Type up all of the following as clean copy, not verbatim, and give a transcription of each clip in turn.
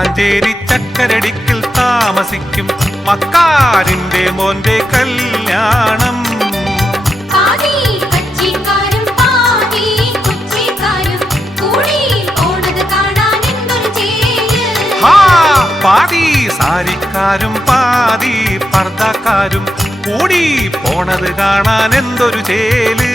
മട്ടാഞ്ചേരി ചക്കരടിക്കിൽ താമസിക്കും മക്കാരിന്റെ മോന്റെ കല്യാണം. പാതി സാരിക്കാരും പാതി പർദ്ദക്കാരും കൂടി പോണത് കാണാൻ എന്തൊരു ചേല്.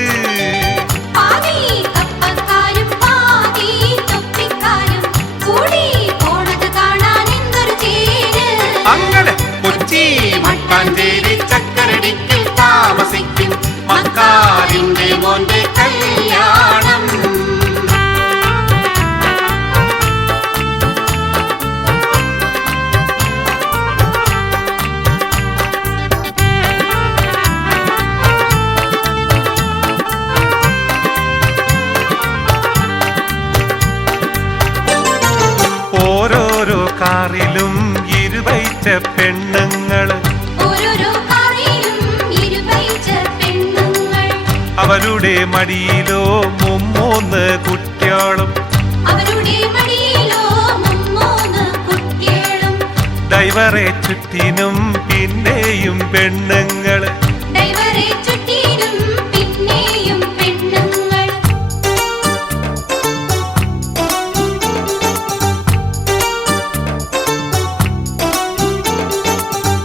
അങ്ങനെ കൊച്ചി മട്ടാഞ്ചേരി ചക്കരടിക്കിൽ താമസിക്കും മക്കാരിന്റെ മോന്റെ കല്യാണം. ഓരോരോ കാറിലും ഇരുവയിച്ച പെണ്ണുങ്ങള്, അവരുടെ മടിയിലോ മുമ്മൂന്ന് കുട്ടികളും, ഡ്രൈവറെ ചുറ്റിനും പിന്നെയും പെണ്ണുങ്ങള്.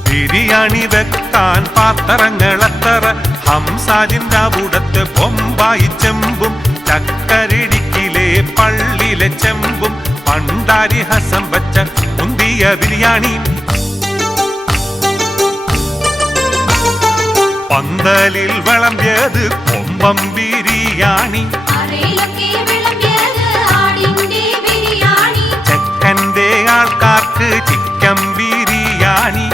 ബിരിയാണി വെക്കാൻ പാത്രങ്ങളെത്തറ, ഹംസാജിന്റെ അവിടത്തെ ബൊമ്പായി ചെമ്പും, ചക്കരടിക്കിലെ പള്ളിയിലെ ചെമ്പും, പണ്ടാരി ഹസം വച്ച മുന്തിയ ബിരിയാണി, പന്തലിൽ വിളമ്പിയത് കൊമ്പം ബിരിയാണി, ചെക്കന്റെ ആൾക്കാർക്ക് ചിക്കൻ ബിരിയാണി,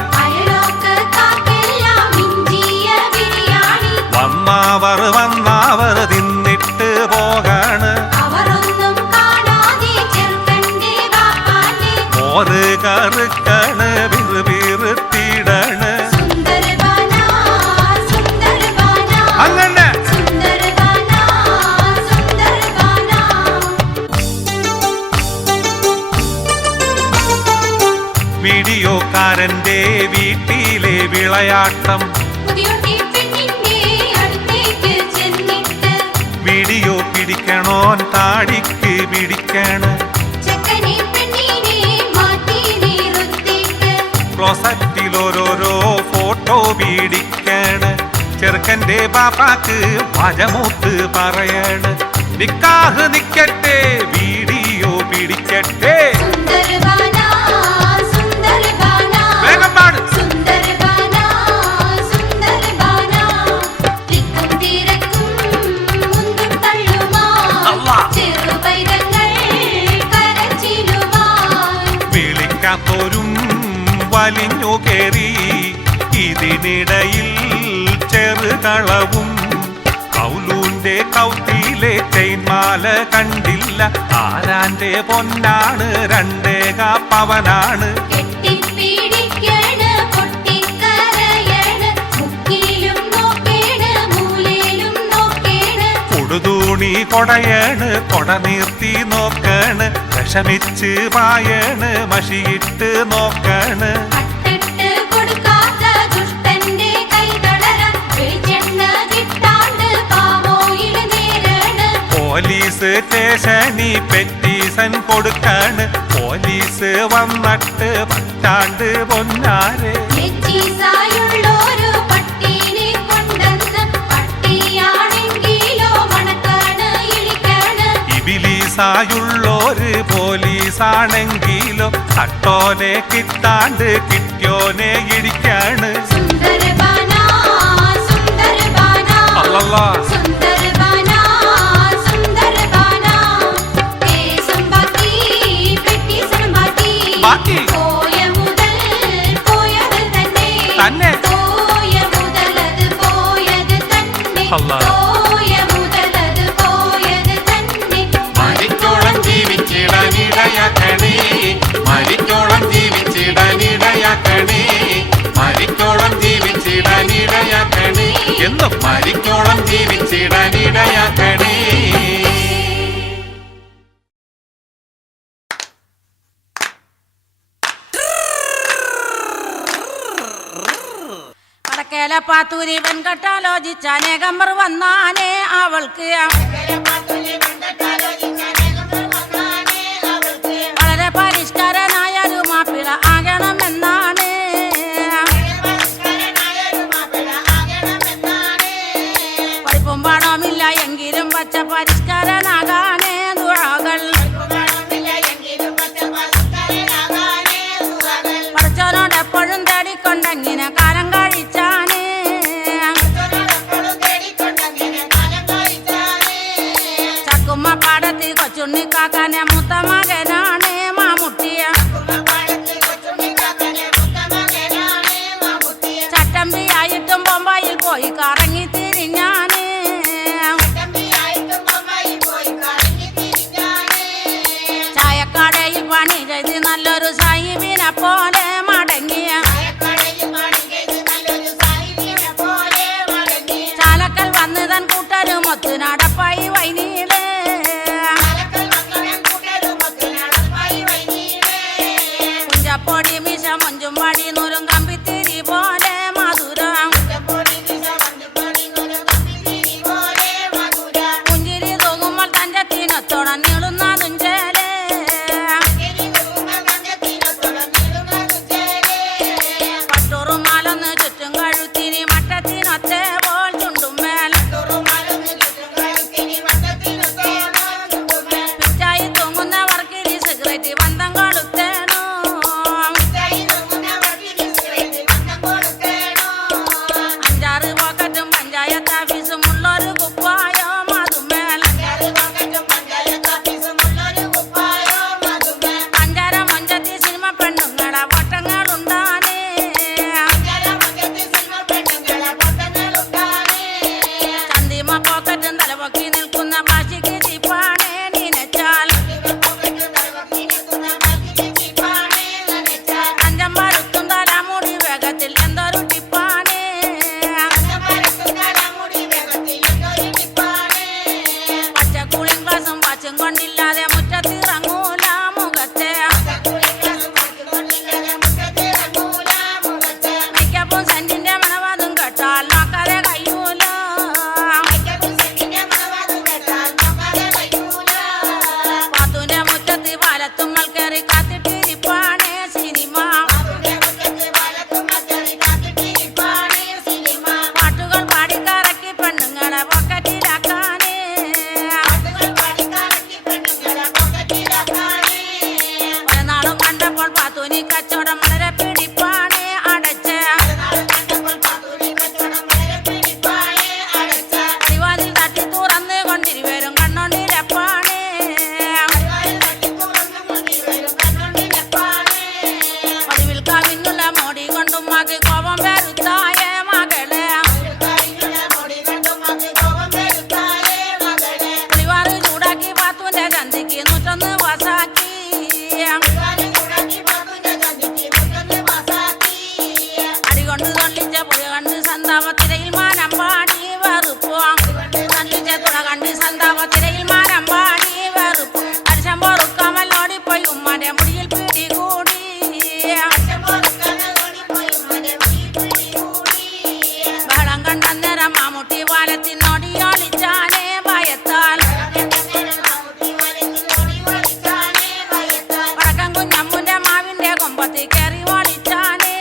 വന്നവർ തിന്നിട്ട് പോകാണ്, മോര് കറുക്കണ് വിറുവിറുത്തിടണ്. അങ്ങനെ വീഡിയോക്കാരന്റെ വീട്ടിലെ വിളയാട്ടം, വീഡിയോ പിടിക്കണോൻ താടിക്ക് പിടിക്കണ്, ക്ലോസറ്റിൽ ഓരോരോ ഫോട്ടോ പിടിക്കണ്, ചെറുക്കന്റെ ബാപ്പാക്ക് വജമൂത്ത് പറയണ്, നിക്കാഹ് നിക്കട്ടെ വീഡിയോ പിടിക്കട്ടെ. വേഗം പാട്. വിളിക്കാത്തോരും വലിഞ്ഞു കേറി, ഇതിനിടയിൽ ചെറുകളവും, കൗലൂന്റെ കൗത്തിയിലെ ചെയിൻമാല കണ്ടില്ല, ആരാന്റെ പൊന്നാണ്, രണ്ടേക പവനാണ്. കൊടുതൂണി കൊടയണ്, കൊട നീർത്തി നോക്കണ്, വിഷമിച്ച് പായണ്, മഷിയിട്ട് നോക്കണ്. പോലീസ് സ്റ്റേഷനി പെറ്റീഷൻ കൊടുക്കാണ്, പോലീസ് വന്നിട്ട് പറ്റാണ്ട് പൊന്നാരെ. ഇബിലീസായുള്ളോര് പോലീസാണെങ്കിലോ തട്ടോനെ കിട്ടാണ്ട് കിട്ടിയോനെ ഇടിക്കാണ്. അല്ലല്ലാ ബാക്കി തന്നെ അല്ലാ. മരിക്കോളം ജീവിച്ചിടാനിടയാക്കണേ, മരിക്കോളം ജീവിച്ചിടാനിടയാക്കണേ, മരിക്കോളം ജീവിച്ചിടാനിടയാക്കണേ, എന്നും മരിക്കോളം ജീവിച്ചിടാനിടയാക്കണേ. വടക്കേലെ പാത്തൂരി വെൺകെട്ടാലോചിച്ച നേകമ്പർ വന്നാനേ അവൾക്ക് വളരെ പരിഷ്കാരനായൊരു മാപ്പിള ആകണമെന്നാണ്. പഠിപ്പും പണമില്ല എങ്കിലും പച്ച പരിഷ്കാരനാകാനേ ദുആകൾ. പഠിച്ചവനോട് എപ്പോഴും തേടിക്കൊണ്ടെങ്ങനെ കാലം കഴിച്ചാനേ. ചക്കുമ്മ പാടത്ത് കൊച്ചുണ്ണിക്കാക്കാനെ മൂത്ത മകനാണ് മാമുട്ടിയ. ചട്ടമ്പിയായിട്ടും ബൊമ്പായിൽ പോയി കറങ്ങി തിരിഞ്ഞാന്. ചായക്കടയിൽ പണി ചെയ്ത് നല്ലൊരു സാഹിബിനെ പോലെ മടങ്ങിയ. ചാലക്കൽ വന്ന് തൻ കൂട്ടരുമൊത്ത് നടപ്പായി വൈനീട്. കുഞ്ചപ്പൊടി മിശ മഞ്ചും പടി നൂരും കമ്പിത്തിരി പോലെ മധുരം. പുഞ്ചിരി തൂങ്ങുമ്പോൾ തഞ്ചത്തിനൊത്തോളം നീളുന്നതും ചേലേ. പട്ടുറുമാലൊന്ന് ചുറ്റും കഴുത്തിനി മട്ടത്തിനൊത്തേ പോൽ ചുണ്ടുമേൽ. പിച്ചായി തൂങ്ങുന്ന വർക്കിലി സിഗരറ്റ് ബന്ധം കൊളുത്തേണു. അഞ്ചാറ് പോക്കറ്റും പഞ്ചായത്ത് ഓഫീസും ഉള്ളൊരു കുപ്പായോ മധുമേൽ. അഞ്ചാര മഞ്ചത്തി സിനിമ പെണ്ണുങ്ങളെ വട്ടങ്ങളുണ്ടാനേ. ചന്തിമ പോക്കറ്റും തലപൊക്കി നിൽക്കുന്ന ഭാഷയ്ക്ക് ചിപ്പാണേ നീനച്ചാൽ. അഞ്ചമ്പരുത്തും തലമുടി വേഗത്തിൽ എന്തൊരു ടിപ്പാണേ. പച്ചക്കൂളിയും ഗ്ലാസും വാച്ചും കൊണ്ടില്ലാതെ മുറ്റത്തിറങ്ങൂല മുഖത്തെ. മിക്കപ്പും സെന്റിന്റെ മണവാതും കേട്ടാൽ നോക്കാതെ കഴിയൂല. പാത്തൂന്റെ മുറ്റത്ത് പാലത്തുമ്മൽ കയറി കാത്തിട്ടിരിപ്പാണേ സിനിമ. പാട്ടുകൾ പാടിക്കറക്കി പെണ്ണുങ്ങളെ പോക്കറ്റിലാക്കാനേ. പലനാളും കണ്ടപ്പോൾ പാത്തൂനി കച്ചവടം വളരെ പിടിപ്പാണേ അടച്ച്. അടിവാതിൽ തട്ടി തുറന്ന് കൊണ്ടിരുവരും കണ്ണോണ്ടിരപ്പാണേ. പതിവിൽ കവിഞ്ഞുള്ള മോടി കൊണ്ടും മക് കോപം വരുത്തായ മകളെ. അടിവാറ് ചൂടാക്കി പാത്തൂന്റെ ചന്തിക്ക് 101 വാസാക്കി. അടികൊണ്ട് തൊള്ളിച്ച പുഴ കണ്ട് സന്താപത്തിരയിൽ മാനം പാടി വെറുപ്പും. തള്ളിച്ച തുഴ കണ്ട് സന്താപത്തിരയിൽ മാനം പാടി വെറുപ്പും. അരിശം പൊറുക്കാമല്ലോടിപ്പോയി ഉമ്മാന്റെ മുടിയിൽ പിടികൂടി. ബഹളം കണ്ടന്നേരം മാമുട്ടി പാലത്തിനോടിയോളിച്ചാനേ ഭയത്താൽ. വടക്കൻ കുഞ്ഞമ്മുന്റെ മാവിന്റെ കൊമ്പത്തി കയറി ഓളിച്ചാനേ.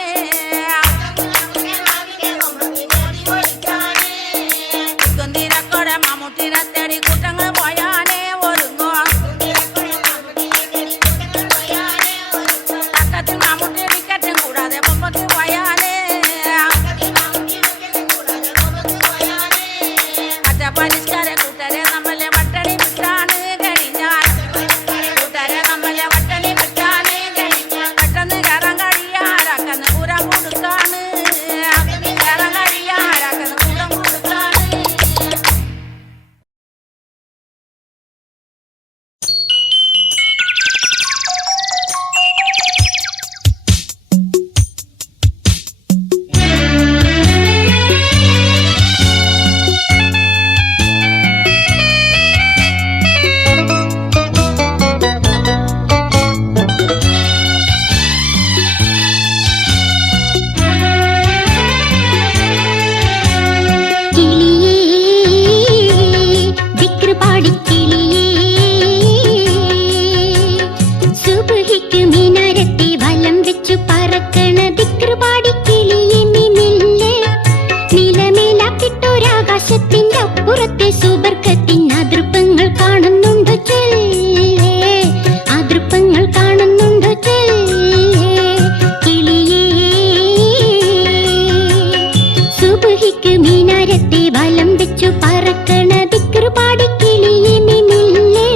മീനാരത്തെ വലം വെച്ചു പറക്കണ ദിക്റുപാടി കിളിയെ മിന്നില്ലേ.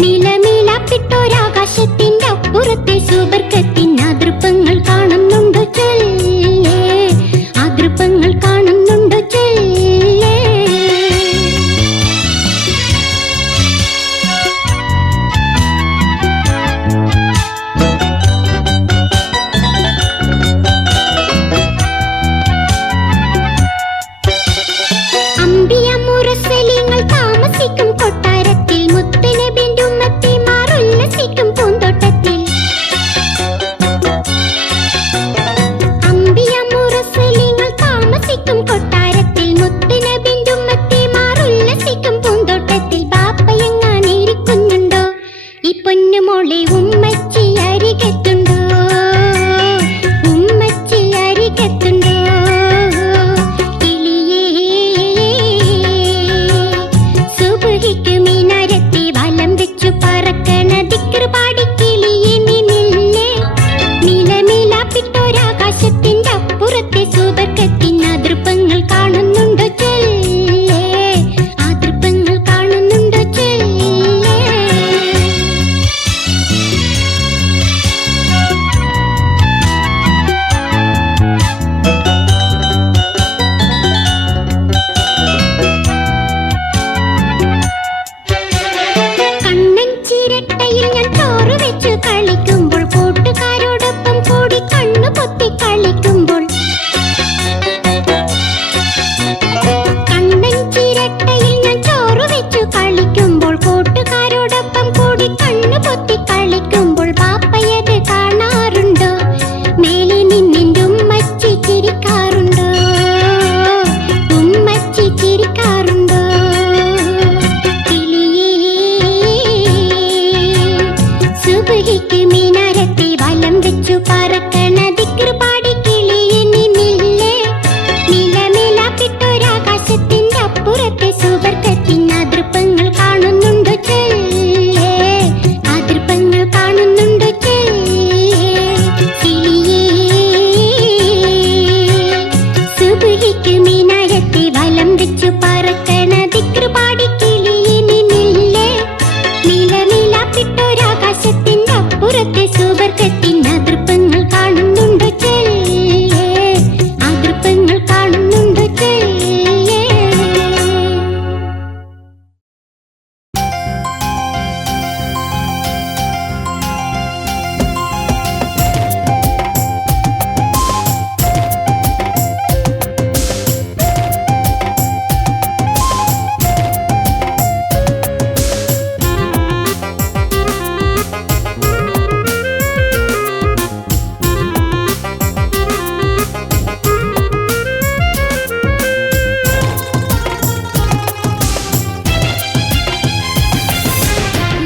നീലമീലാപ്പിട്ടൊരാകാശത്തിന്റെ അപ്പുറത്തെ സുബർക്കത്തിൻ അതൃപ്പങ്ങൾ കാണുന്നുണ്ടോ ചൊല്ലേ, അതൃപ്പങ്ങൾ കാണുന്നുണ്ടോ ചൊല്ലേ. അമ്പിയ മുറസലിങ്ങൾ താമസിക്കും കൊട്ടാരത്തിൽ, മുത്തുനബിന്റെ ഉമ്മത്തിമാർ ഉല്ലസിക്കും പൂന്തോട്ടത്തിൽ. അമ്പിയ മുറസലിങ്ങൾ താമസിക്കും കൊട്ടാരത്തിൽ, മുത്തുനബിന്റെ ഉമ്മത്തിമാർ ഉല്ലസിക്കും പൂന്തോട്ടത്തിൽ. ബാപ്പയെങ്ങാനിരിക്കുന്നുണ്ടോ ഈ പൊന്നുമോളെ, ഉമ്മച്ചി അരികത്തുണ്ടോ, ഉമ്മച്ചി അരികത്തുണ്ടോ. സുബഹിക്ക് മീനാരത്തെ വലം വെച്ചു പറക്കണ ദിക്റുപാടി കിളിയെ മിന്നില്ലേ. നീലമീലാപ്പിട്ടൊരാകാശത്തിന്റെ അപ്പുറത്തെ സുബർക്കത്തിൻ അതൃപ്പങ്ങൾ കാണുന്നുണ്ടോ ചൊല്ലേ, അതൃപ്പങ്ങൾ കാണുന്നുണ്ടോ ചൊല്ലേ. കണ്ണൻ ചിരട്ടയിൽ ഞാൻ ചോറ് വെച്ചു കളിക്കുമ്പോൾ, കൂട്ടുകാരോടൊപ്പം കൂടി കണ്ണു പൊത്തി കളിക്കുമ്പോൾ. കണ്ണൻ ചിരട്ടയിൽ ഞാൻ ചോറ് വെച്ചു കളിക്കുമ്പോൾ, കൂട്ടുകാരോടൊപ്പം കൂടി കണ്ണു പൊത്തി കളിക്കുമ്പോൾ. ബാപ്പയത് കാണാറുണ്ടോ, മേലെ നിന്നിന്റെ ഉമ്മച്ചി ചിരിക്കാറുണ്ടോ, ഉമ്മച്ചി ചിരിക്കാറുണ്ടോ. സുബഹിക്ക് മീനാരത്തെ വലം വെച്ചു പറക്കണ ദിക്റുപാടി കിളിയെ മിന്നില്ലേ. നീലമീലാപ്പിട്ടൊരാകാശത്തിന്റെ അപ്പുറത്തെ സുബർക്കത്തിൻ അതൃപ്പങ്ങൾ കാണുന്നുണ്ടോ ചൊല്ലേ, അതൃപ്പങ്ങൾ കാണുന്നുണ്ടോ ചൊല്ലേ. സുബഹിക്ക് മീനാരത്തെ വലം വെച്ചു പറക്കണ ദിക്റുപാടി കിളിയെ മിന്നില്ലേ. നീലമീലാപ്പിട്ടൊരാകാശത്തിന്റെ അപ്പുറത്തെ സുബർക്കത്തിൻ അതൃപ്പങ്ങൾ കാണുന്നുണ്ടോ ചൊല്ലേ, അതൃപ്പങ്ങൾ കാണുന്നുണ്ടോ ചൊല്ലേ.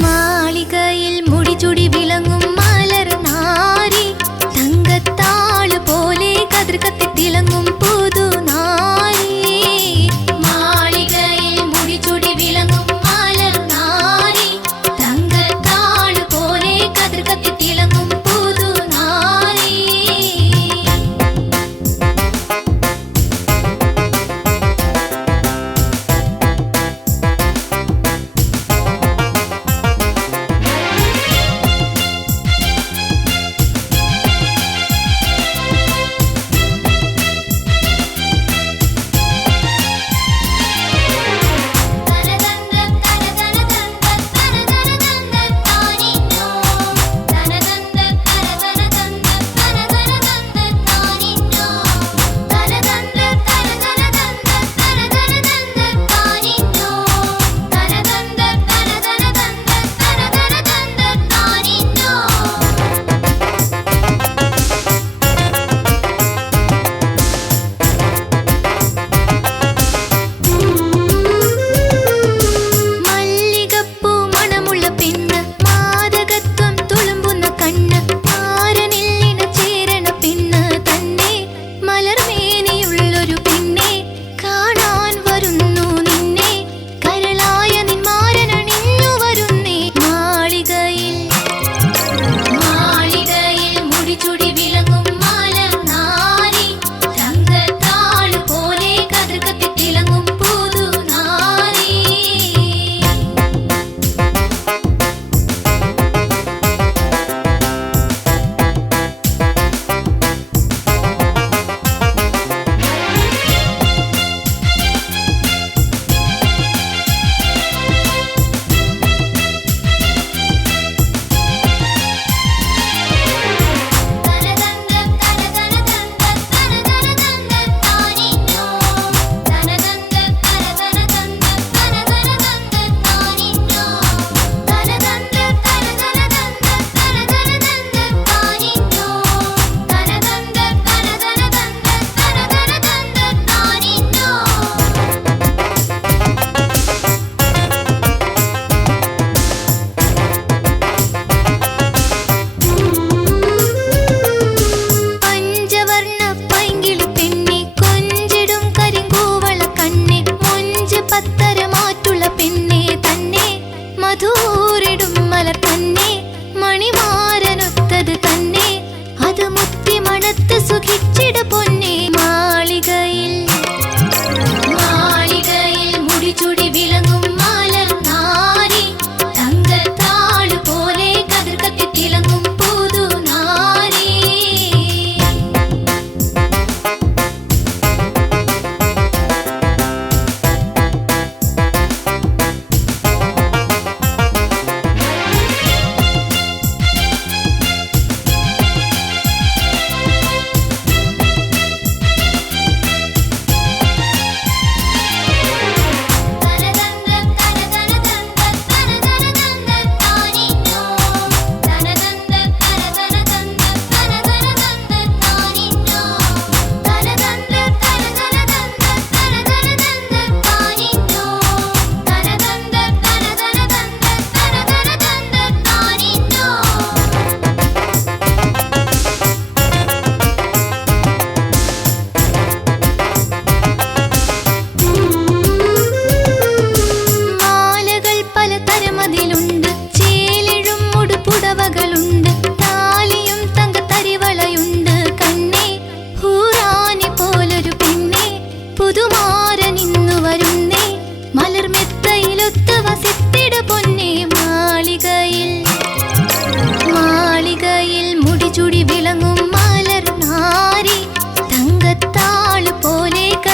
മാളികയിൽ മുടിചുടി വിളങ്ങും മലർ നാരി, തങ്കത്താള് പോലെ കതിർ കത്തി തിളങ്ങും പുതുനാരി. മാളികയിൽ മുടിചുടി വിളങ്ങും മലർ നാരി, തങ്കത്താള് പോലെ കതിർ കത്തി തിളങ്ങും പുതുനാരി.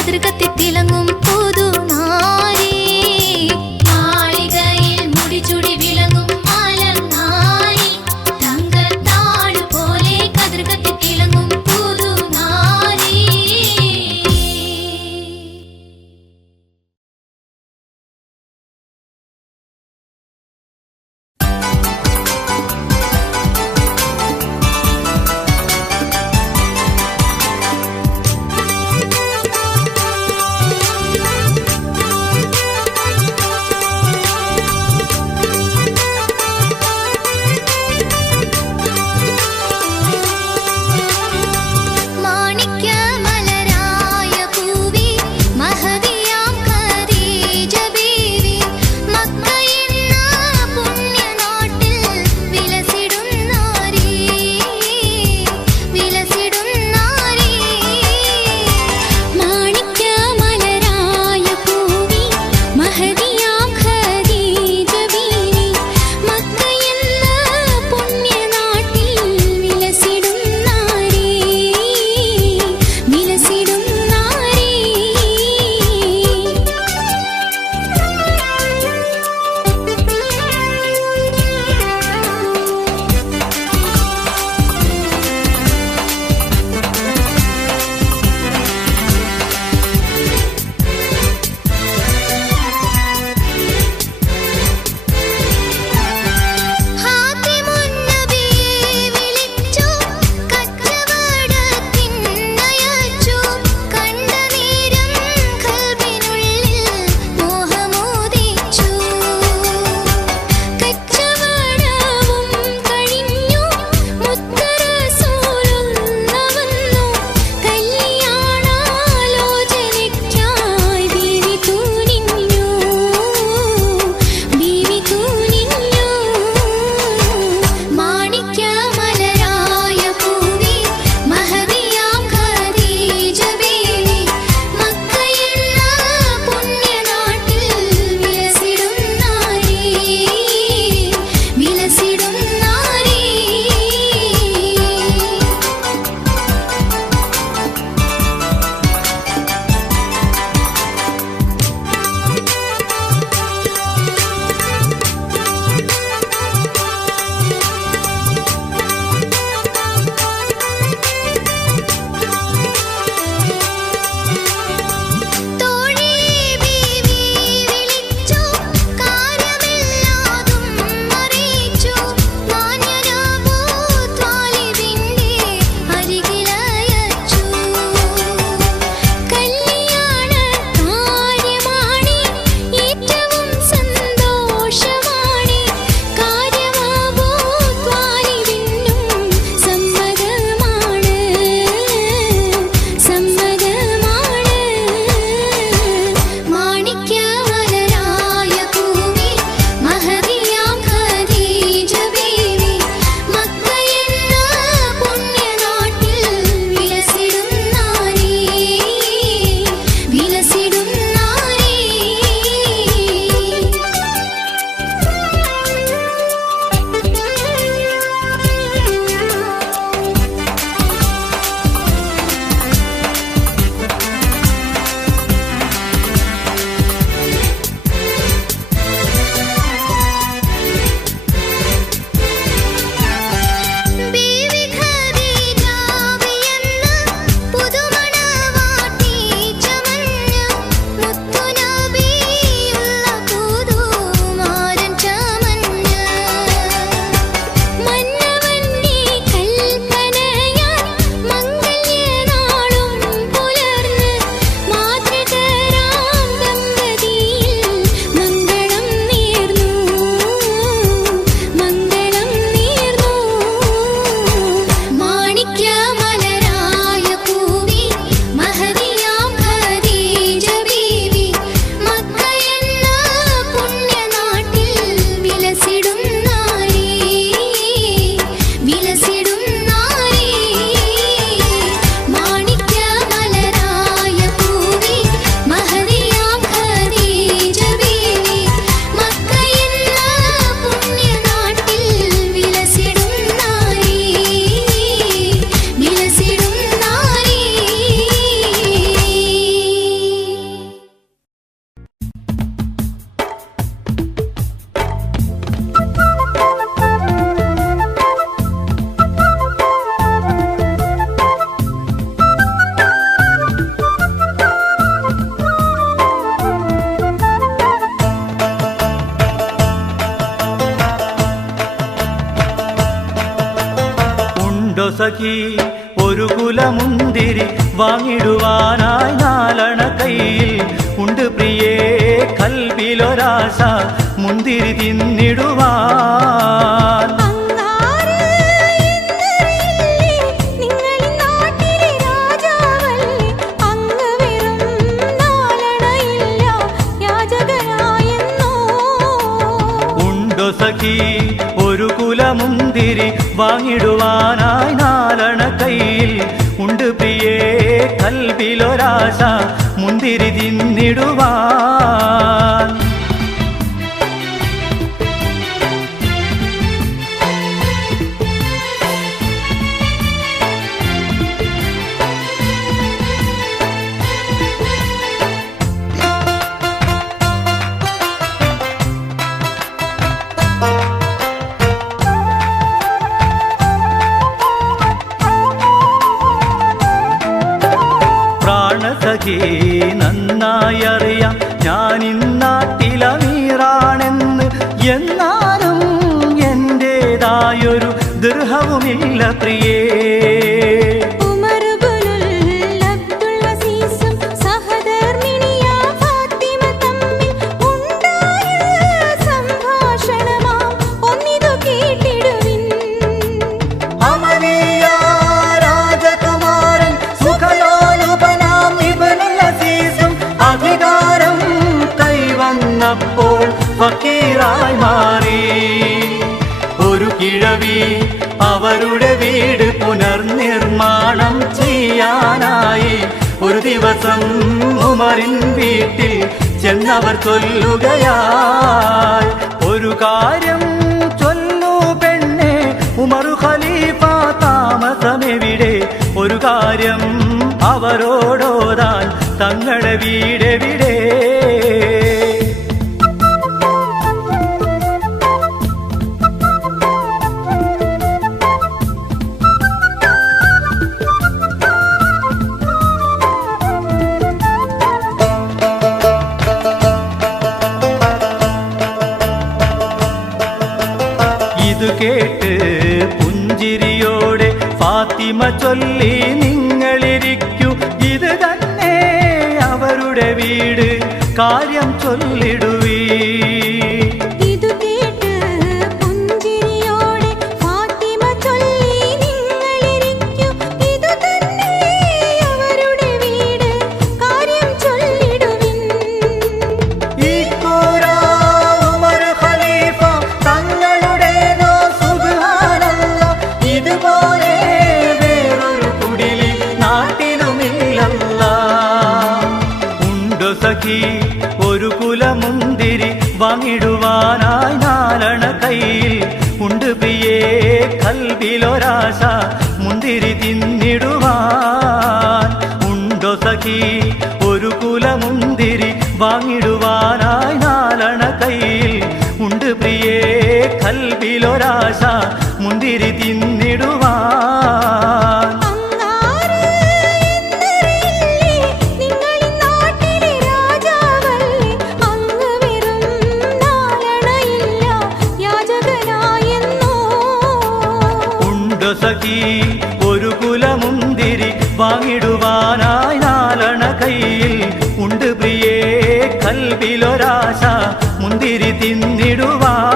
കതിർ കത്തി തിളങ്ങും പുതുനാരി മാളികയിൽ മുടിചൂടി വിളങ്ങും മലർനാരി തങ്കത്താട് പോലെ കതിർ കത്തി തിളങ്ങും പുതുനാരി സഖി ഒരു കുലമുന്തിരി വാങ്ങിടുവാനായി നാലണ കയ്യിൽ ഉണ്ട് പ്രിയേ കൽബിലൊരാശ മുന്തിരി തിന്നിടുവാൻ. ഉണ്ടോ സഖി ഒരു കുലമുന്തിരി വാങ്ങിടുവാനായി നാലണ കയ്യിൽ ഉണ്ട് പ്രിയേ കൽബിലൊരാശ മുന്തിരി തിന്നിടുവാൻ. സഖി നന്നായി അറിയാം ഞാനിന്നാട്ടിലമീറാണെന്ന്, എന്നാലും എന്റേതായൊരു ദൃഹവുമില്ല പ്രിയേ. അപ്പോൾ ഫക്കീറായി മാറി ഒരു കിഴവി അവരുടെ വീട് പുനർനിർമ്മാണം ചെയ്യാനായി ഒരു ദിവസം ഉമറിൻ വീട്ടിൽ ചെന്നവർ ചൊല്ലുകയായി, ഒരു കാര്യം ചൊല്ലു പെണ്ണെ ഉമർ ഖലീഫ താമസമെവിടെ, ഒരു കാര്യം അവരോടോതാൻ തങ്ങളുടെ വീടെവിടെ. ഇത് കേട്ട് പുഞ്ചിരിയോടെ ഫാത്തിമ ചൊല്ലി നിങ്ങളിരിക്കൂ, ഇത് തന്നെ അവരുടെ വീട്, കാര്യം ചൊല്ലിടുവീ. ഒരു കുലമുന്തിരി വാങ്ങിടുവാനായി നാലണ കയ്യിൽ ഉണ്ട് പ്രിയേ കൽബിലൊരാശ മുന്തിരി തിന്നിടുവാൻ. ഉണ്ടോ സഖി ഒരു കുലമുന്തിരി വാങ്ങിടുവാനായി നാലണ കയ്യിൽ ഉണ്ട് പ്രിയേ കൽബിലൊരാശ മുന്തിരി തിന്നിടുവാൻ. സഖി ഒരു കുലമുന്തിരി വാങ്ങിടുവാനായി നാലണ കയ്യിൽ ഉണ്ട് പ്രിയേ കൽബിലൊരാശ മുന്തിരി തിന്നിടുവാൻ.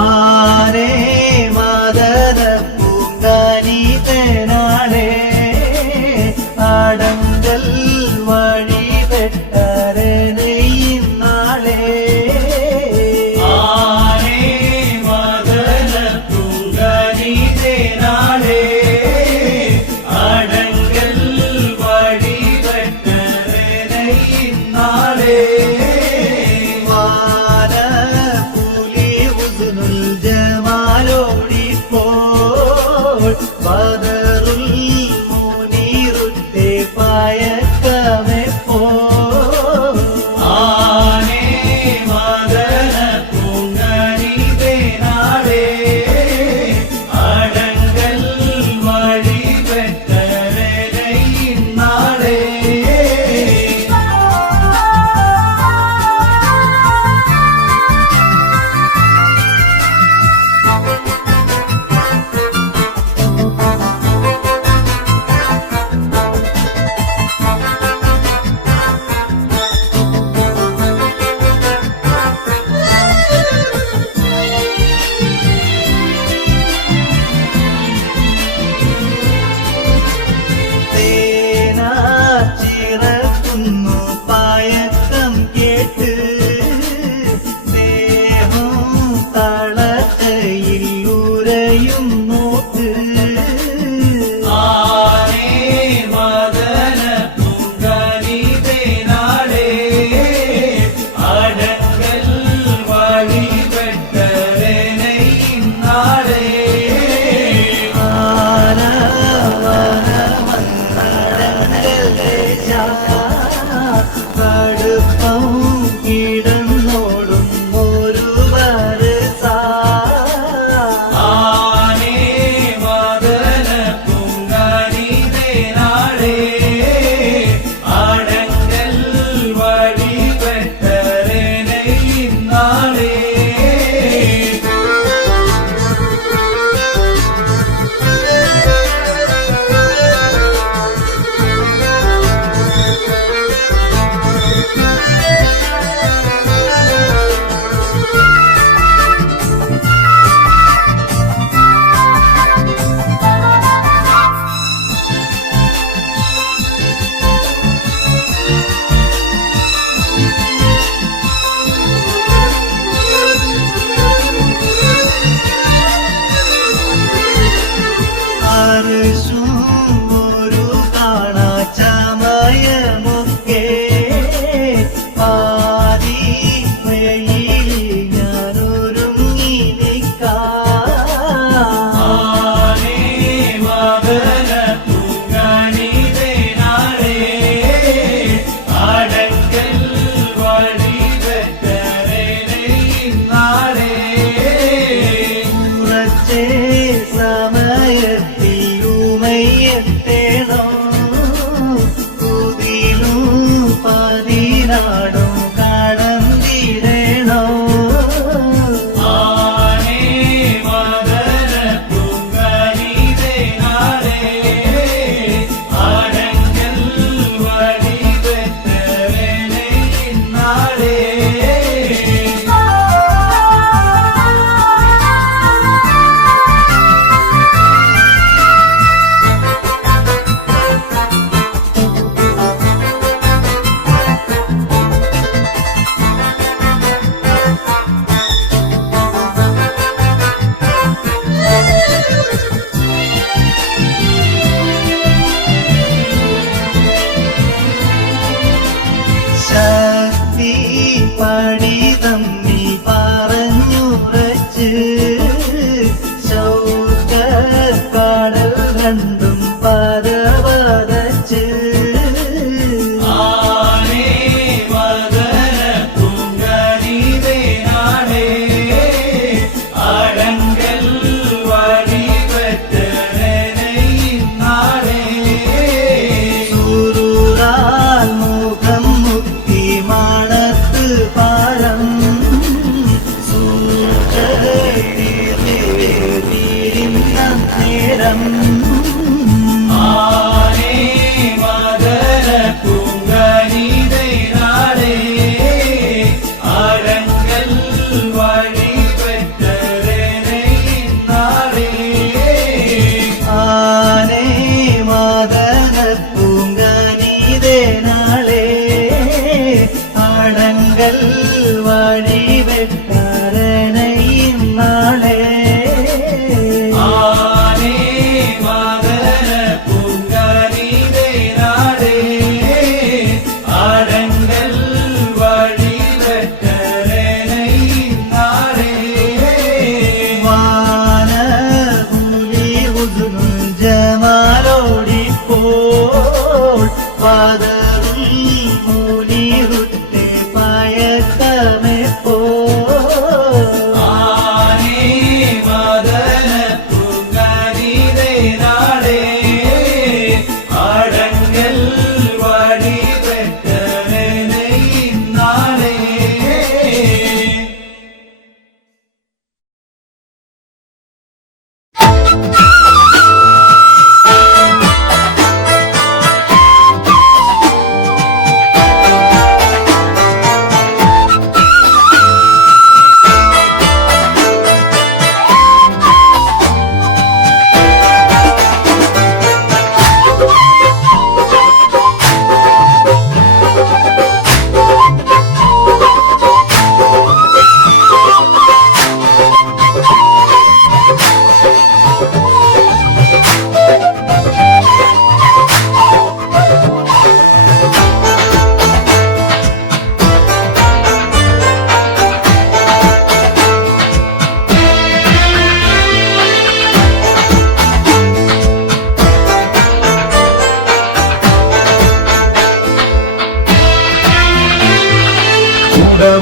ആരേ മാതര പൂങ്കാനി തേനാളേ ആടങ്കൽ വഴി വെട്ടാരെ നെയ്യുന്നാളേ ആരേ മാതര പൂങ്കാനി തേനാളേ ആടങ്കൽ വഴി വെട്ടാരെ നെയ്യുന്നാളേ വാന പുലി ഉസുനുൽ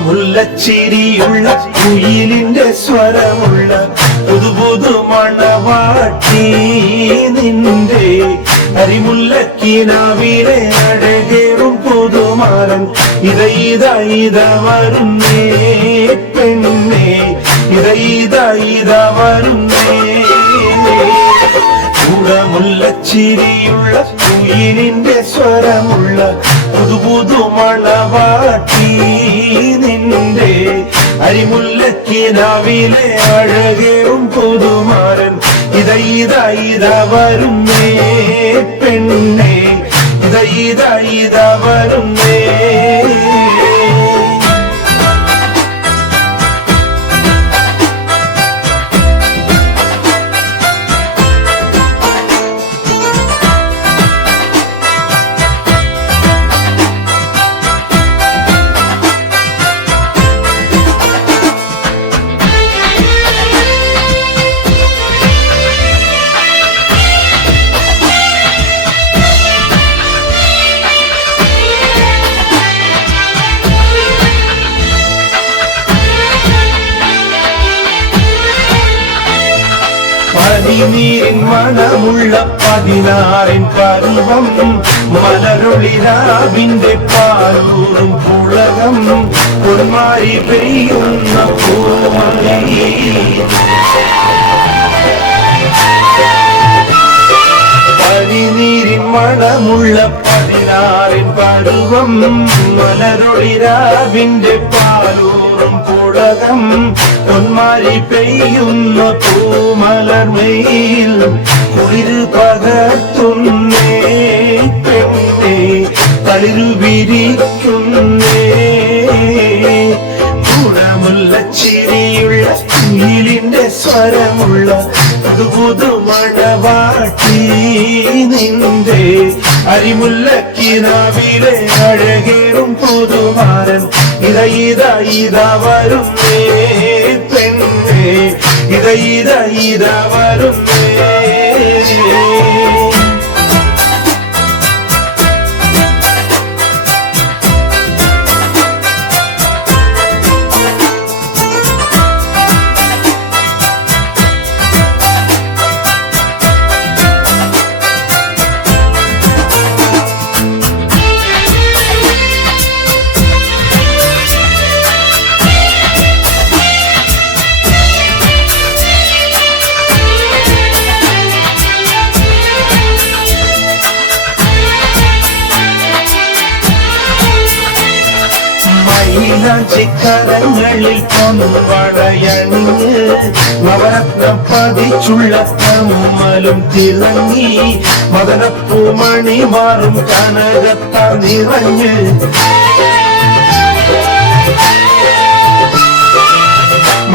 മുല്ലച്ചിരിയുള്ള കുയിലിന്റെ സ്വരമുള്ള പുതു മണവാട്ടി നിന്റെ അരിമുല്ലക്കിനാവിലെ അഴകേറും പുതുമാരൻ ഇത വരുന്നേ പെണ്ണേ ഇത വരുന്നേ മുല്ലച്ചിരിയുള്ള കുയിലിന്റെ സ്വരമുള്ള പുതു മണവാട്ടി നിന്റെ അരിമുല്ലക്കിനാവിലെ അഴകേറും പുതുമാരൻ ഇത വരുന്നേ പെണ്ണേ ഇത വരുന്നേ പനിനീരിൻ മണമുള്ള 16 പരുവം മലരൊളിരാവിന്റെ പാലൂറും പുളകം പൊന്മാരി പെയ്യുന്ന പൂമഴി പനിനീരിൻ മണമുള്ള 16 പരുവം മലരൊളിരാവിന്റെ പാലൂറും പുളകം പൊന്മാരി പെയ്യുന്ന പൂമലർമയിൽ കുളിര് പകർത്തുന്നേ പെണ്ണേ തളിരു വിരിക്കുന്നേ മുല്ലച്ചിരിയുള്ള കുയിലിന്റെ സ്വരമുള്ള പുതു മണവാട്ടി നിന്റെ അരിമുല്ലക്കിനാവിലെ അഴകേറും പുതുമാരൻ ഇത വരുന്നേ പെണ്ണേ ഇത വരുന്നേ കരങ്ങളിൽ പൊൻവളയണിഞ്ഞ് നവരത്നം പതിച്ചുള്ള കമ്മലും തിളങ്ങി മദനപ്പൂമണി മാറും കനകത്ത നിറഞ്ഞ്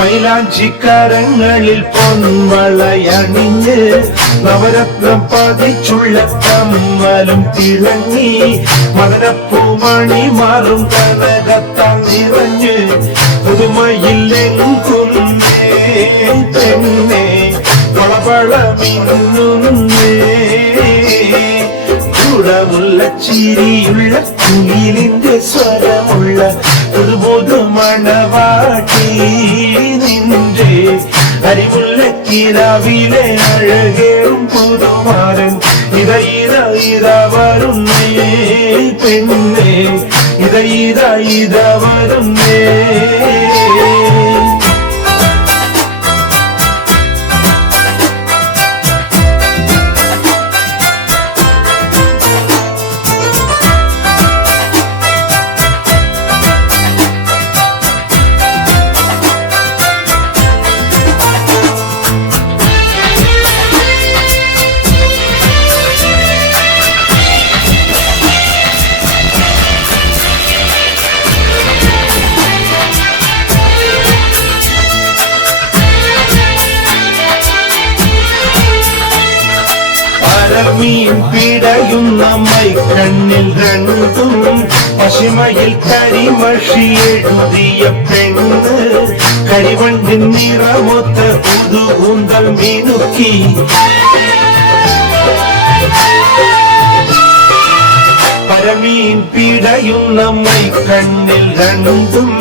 മൈലാഞ്ചിക്കരങ്ങളിൽ പൊൻവളയണിഞ്ഞ് നവരത്നം പതിച്ചുള്ള കമ്മലും തിളങ്ങി മദനപ്പൂമണി മാറും കനകത്താൽ നിറഞ്ഞ് പുതുമയില്ലെങ്കുന്നേ പെണ്ണേ വളവളമിന്നുന്നേ മുല്ലച്ചിരിയുള്ള കുയിലിന്റെ സ്വരമുള്ള പുതു മണവാട്ടി നിന്റെ അരിമുല്ലക്കിനാവിലെ അഴകേറും പുതുമാരൻ ഇത വരുന്നേ പെണ്ണേ ഇത വരുന്നേ മീൻ പിടയുന്ന മൈക്കണ്ണിൽ രണ്ടും പശിമയിൽ കരിമഷി എഴുതിയ പെണ്ണ് കരിവണ്ടിൻ നിറമൊത്ത പുതുകൂന്തൽ മീനുക്കി പരമീൻ പിടയുന്ന മൈക്കണ്ണിൽ രണ്ടും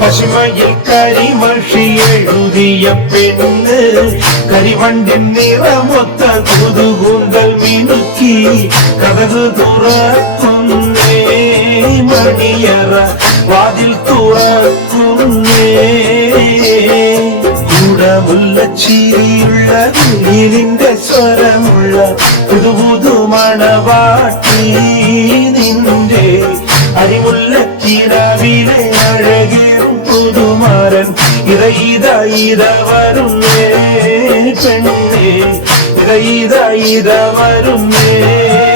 പശിമയിൽ കരിമഷി എഴുതിയ പെണ്ണ് കരിവണ്ടിൻ നിറമൊത്ത പുതുകൂന്തൽ മിനുക്കി കഥക് തുറക്കുന്നേ മണിയറ വാതിൽ തുറക്കുന്നേ കൂടമുള്ള ചിരിയുള്ള കുയിലിന്റെ സ്വരമുള്ള പുതു മണവാട്ടി നിന്റെ അരിമുള്ള കിടാവിലെ അഴകിയും പുതുമാരൻ ഇത വരുന്നേ പെണ്ണേ ഇത വരുന്നേ